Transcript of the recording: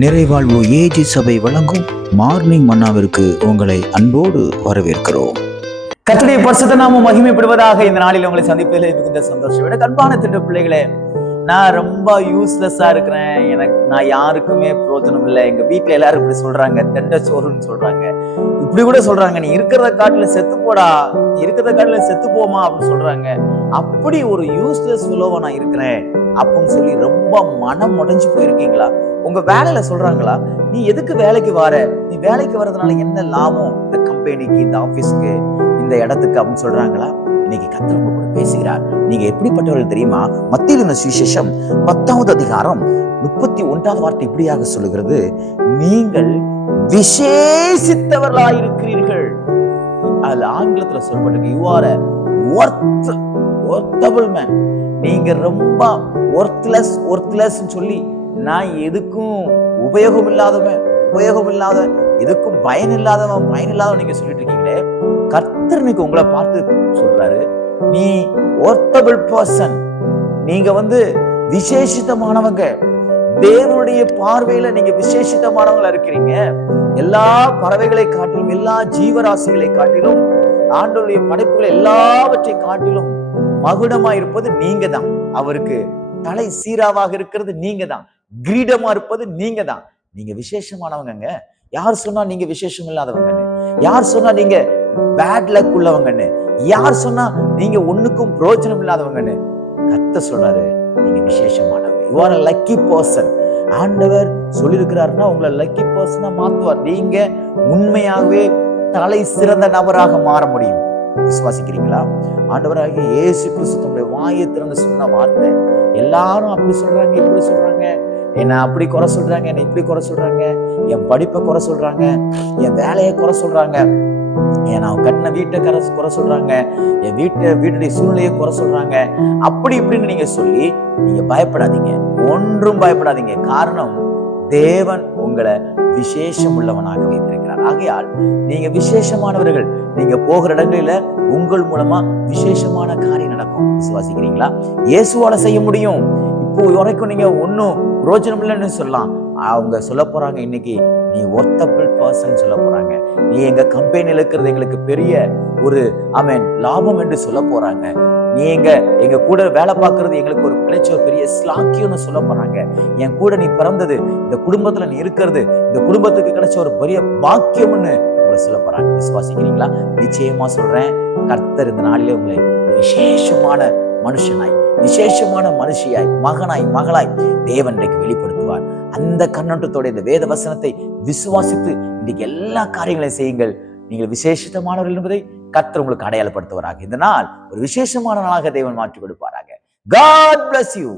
நிறைவாழ்வு AG சபை வழங்கும் morning மன்னாவிற்கு உங்களை அன்போடு வரவேற்கிறோம். கர்த்தருடைய பரிசுத்த நாமம் மகிமைப்படுவதாக. இந்த நாளில் உங்களை சந்திப்பதில் மிகுந்த சந்தோஷம். எனக்கு அன்பான திட்ட பிள்ளைகளே, நான் ரொம்ப யூஸ்லெஸ்ஸா இருக்கிறேன். நான் யாருக்குமே பிரயோஜனம் இல்லை. எங்க வீட்டுல எல்லாரும் இப்படி சொல்றாங்க, தெண்ட சோறுன்னு சொல்றாங்க. இப்படி கூட சொல்றாங்க, நீ இருக்கிறத காட்டுல செத்து போடா, நீ இருக்கிறத காட்டுல செத்து போமா அப்படின்னு சொல்றாங்க. அப்படி ஒரு யூஸ்லெஸ் ஃபெலோவா நான் இருக்கிறேன் அப்படின்னு சொல்லி ரொம்ப மனம் உடைஞ்சு போயிருக்கீங்களா? உங்க வேலையில சொல்றாங்களா, நீ எதுக்கு வேலைக்கு வர, நீ வேலைக்கு வர்றதுனால என்ன லாபம் இந்த கம்பெனிக்கு, இந்த ஆபீஸ்க்கு, இந்த இடத்துக்கு அப்படின்னு சொல்றாங்களா? இன்னைக்கு கர்த்தர் உங்க கூட பேசுகிறார். நீங்க எப்படிப்பட்டவர்கள் தெரியுமா? மத்தேயு எழுதின சுவிசேஷம் 10வது அதிகாரம் 31வது வார்த்தை இப்படியாக சொல்லுகிறது, நீங்கள் விசேஷித்தவர்களாயிருக்கிறீர்கள். அதுல ஆங்கிலத்துல சொல்லப்பட்டிருக்கு, you are a worthable man. நீங்க ரொம்ப ஒர்த்லெஸ் சொல்லி, நான் எதுக்கும் உபயோகம் இல்லாத எதுக்கும் பயன் இல்லாதவன் நீங்க சொல்லிட்டு இருக்கீங்களே, கர்த்தர் இன்னைக்கு உங்களை பார்த்து சொல்றாரு, நீ ஒர்த்தபிள் பர்சன், நீங்க விசேஷித்தமானவங்க. தேவனுடைய பார்வையில நீங்க விசேஷித்தமானவங்களா இருக்கிறீங்க. எல்லா பறவைகளை காட்டிலும், எல்லா ஜீவராசிகளை காட்டிலும், ஆண்டவருடைய படைப்புகளை எல்லாவற்றை காட்டிலும் மகுடமா இருப்பது நீங்க தான். அவருக்கு தலை சீராவாக இருக்கிறது நீங்க தான். கிரீடமா இருப்பது நீங்க தான். நீங்க விசேஷமானவங்க. யார் சொன்னா நீங்க விசேஷம் இல்லாதவங்கன்னு? யார் சொன்னா நீங்க பேட் லக் உள்ளவங்கன்னு? யார் சொன்னா நீங்க ஒண்ணுக்கும் பிரயோஜனம் இல்லாதவங்கன்னு? கர்த்தர் சொல்றாரு, நீங்க விசேஷமானவங்க. You are a lucky person. ஆண்டவர் சொல்லியிருக்கிறாருன்னா உங்களை லக்கி பர்சனா மாத்துவார். நீங்க உண்மையாகவே தலை சிறந்த நபராக மாற முடியும். விசுவாசிக்கிறீங்களா? ஆண்டவராகிய இயேசு கிறிஸ்து தம்முடைய வாயை திறந்து சொன்ன வார்த்தை. எல்லாரும் அப்படி சொல்றாங்க, இப்படி சொல்றாங்க, என்ன அப்படி குறை சொல்றாங்க, என்ன இப்படி குறை சொல்றாங்க, என் படிப்பை குறை சொல்றாங்க, என் வேலையை குறை சொல்றாங்க, நான் கட்டின வீட்டை குறை சொல்றாங்க, என் வீட்டுடைய சூழ்நிலையை குறை சொல்றாங்க, அப்படி இப்படின்னு நீங்க சொல்லி நீங்க பயப்படாதீங்க, ஒன்றும் பயப்படாதீங்க. காரணம், தேவன் உங்களை விசேஷம் உள்ளவனாக வைத்திருக்கிறார். ஆகையால் நீங்க விசேஷமானவர்கள். நீங்க போகிற இடங்களில உங்கள் மூலமா விசேஷமான காரியம் நடக்கும். விசுவாசிக்கிறீங்களா? இயேசுவால செய்ய முடியும். இப்போ வரைக்கும் நீங்க ஒன்னும் பிரோஜனம் இல்லைன்னு சொல்லலாம். அவங்க சொல்ல போறாங்க, இன்னைக்கு நீ ஒர்த்தபிள் பர்சன் சொல்ல போறாங்க. நீ எங்க கம்பெனியில இருக்கிறது எங்களுக்கு பெரிய ஒரு லாபம் என்று சொல்ல போறாங்க. நீ எங்க கூட வேலை பார்க்கறது எங்களுக்கு ஒரு கிடைச்ச பெரிய ஸ்லாக்கியம்னு சொல்ல போறாங்க. என் கூட நீ பிறந்தது, இந்த குடும்பத்துல நீ இருக்கிறது, இந்த குடும்பத்துக்கு கிடைச்ச ஒரு பெரிய பாக்கியம்னு உங்களை சொல்ல போறாங்க. விசுவாசிக்கிறீங்களா? நிச்சயமா சொல்றேன், கர்த்தர் இந்த நாளிலே உங்களை விசேஷமான மனுஷனாய், விசேஷமான மனுஷியாய், மகளாய் தேவன் இன்றைக்கு வெளிப்படுத்துவார். அந்த கண்ணோட்டத்தோட இந்த வேத வசனத்தை விசுவாசித்து இன்றைக்கு எல்லா காரியங்களையும் செய்யுங்கள். நீங்கள் விசேஷமானவர்கள் என்பதை கர்த்தர் உங்களுக்கு அடையாளப்படுத்துவாராக. இந்த நாள் ஒரு விசேஷமான நாளாக தேவன் மாற்றி கொடுப்பாராக. God bless you.